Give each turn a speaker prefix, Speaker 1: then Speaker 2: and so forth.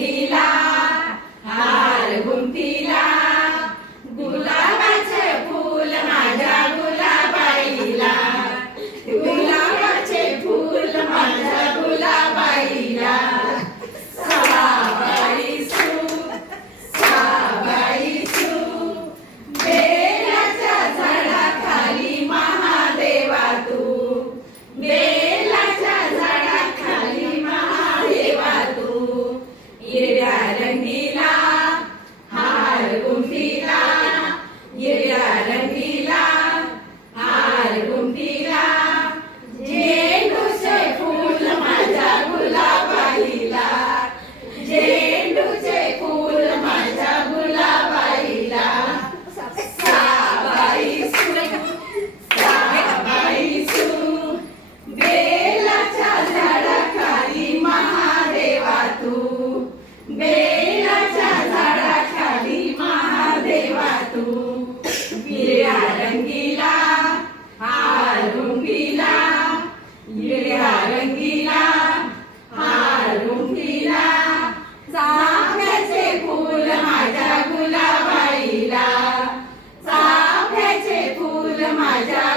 Speaker 1: Dilan. Yeah.